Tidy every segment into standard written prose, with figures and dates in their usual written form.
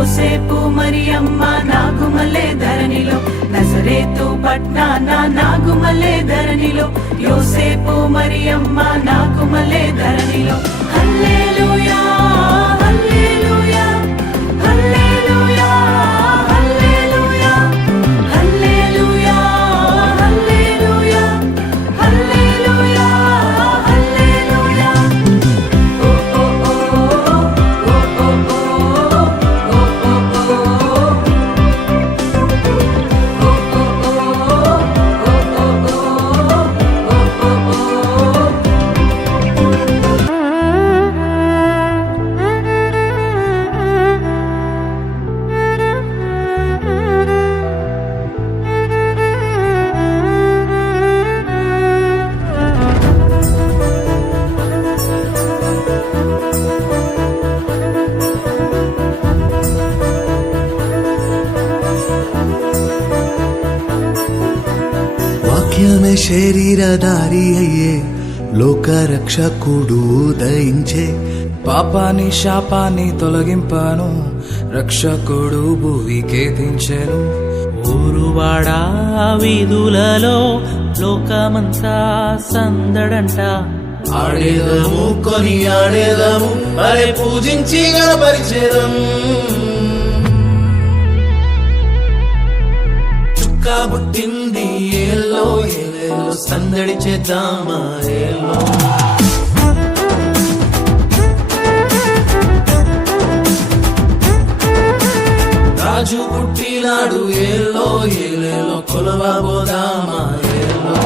యోసేపు మరియమ్మ నాగుమలే ధరణిలో, నజరేతు పట్నాన నాగుమలే ధరణిలో, యోసేపు మరియమ్మ నాగుమలే ధరణిలో. హల్లెలూయా హల్లెలూయా హల్లెలూయా హల్లెలూయా హల్లెలూయా హల్లెలూయా హల్లెలూయా హల్లెలూయా. ఓ ఓ ఓ ఓ ఓ ఓ వాక్యమే శరీరధారి అయ్యే లోకరక్షకుడు ఉదయించే, పాపాని శాపాన్ని తొలగింపాను, రక్షకుడు భూమికే దించెను. ఊరువాడా వీధులలో లోకమంతా సందడంట, ఆడేదము కొని ఆడేదము అరే పూజించి గణపరిచేదం. చుక్క పుట్టింది ఏలో ఏలేలో సందడి చేద్దామా ఏలో. రాజు పుట్టినాడు ఏలో ఏలేలో కొలవబోదామా ఏలో.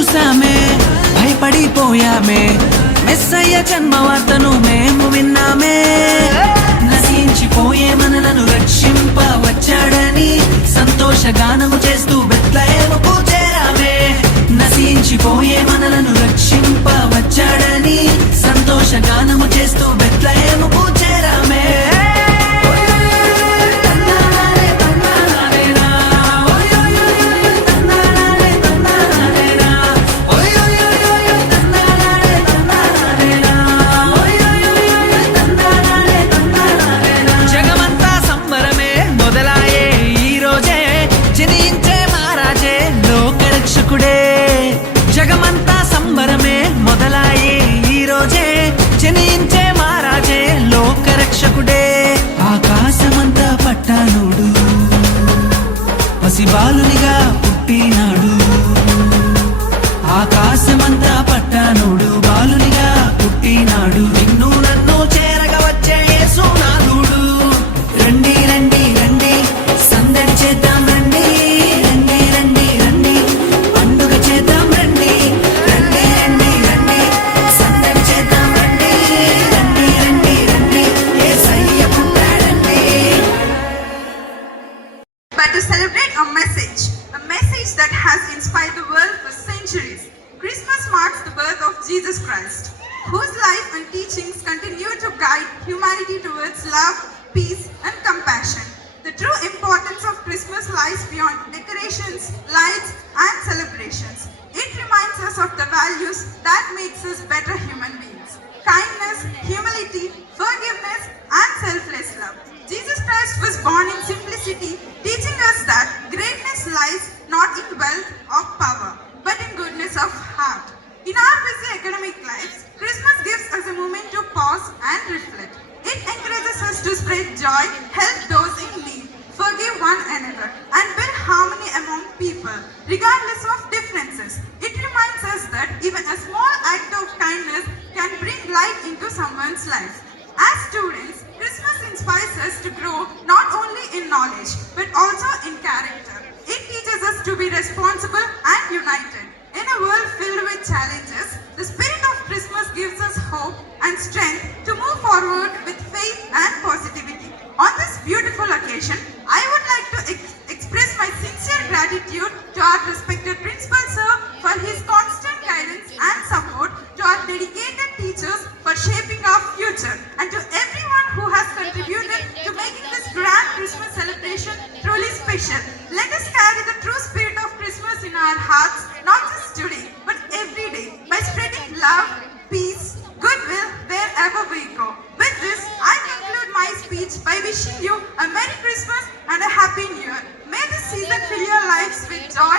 చూసామే భయపడిపోయామే మెస్సయ్య జన్మ వార్తను మేము విన్నామే నశించిపోయే మనలను రక్షింప వచ్చాడని సంతోషగానము చేస్తూ బెత్లెహేముకు చేరామే నశించిపోయే మనలను రక్షింప వచ్చాడని సంతోషగానము చేస్తూ బెత్లెహేముకు చేరామే జగమంతా సంబరమే మొదలాయే ఈ రోజే జనించే మహారాజే లోకరక్షకుడే జగమంతా సంబరమే మొదలాయే ఈ రోజే జనించే మహారాజే లోకరక్షకుడే ఆకాశమంతా పట్టానుడు పసిబాలునిగా పుట్టినాడు ఆకాశమంతా పట్టానుడు బాలునిగా పుట్టినాడు నిన్ను నన్ను చేరగా వచ్చే యేసునాథుడు రండి రండి రండి సందడి చేద్దాం రండి రండి రండి రండి పండుగ చేద్దాం రండి రండి రండి రండి సందడి చేద్దాం రండి రండి రండి రండి యేసయ్య పుట్టాడండి. But to celebrate a message that has inspired the world for centuries. Christmas marks the birth of Jesus Christ, whose life and teachings continue to guide humanity towards love, peace, and compassion. The true importance of Christmas lies beyond decorations, lights, and celebrations. It reminds us of the values that makes us better human beings: kindness, humility, forgiveness, and selfless love. Jesus Christ was born in simplicity, teaching us that greatness lies not in wealth or power, but in goodness of heart. In our busy academic lives, Christmas gives us a moment to pause and reflect. It encourages us to spread joy, help those in need, forgive one another, and build harmony among people, regardless of differences. It reminds us that even a small act of kindness can bring light into someone's life. As students, Christmas inspires us to grow not only in knowledge, but also in character. It teaches us to be responsible and united. In a world filled with challenges, the spirit of Christmas gives us hope and strength to move forward with faith and positivity. On this beautiful occasion, I would like to express my sincere gratitude to our respected principal sir for his constant guidance and support, to our dedicated teachers for shaping our future, and to everyone who has contributed to making this grand Christmas celebration truly special. Let us carry the true spirit of Christmas in our hearts, not just today, but every day, by spreading love, peace, goodwill wherever we go. With this, I conclude my speech by wishing you a Merry Christmas and a Happy New Year. May this season fill your lives with joy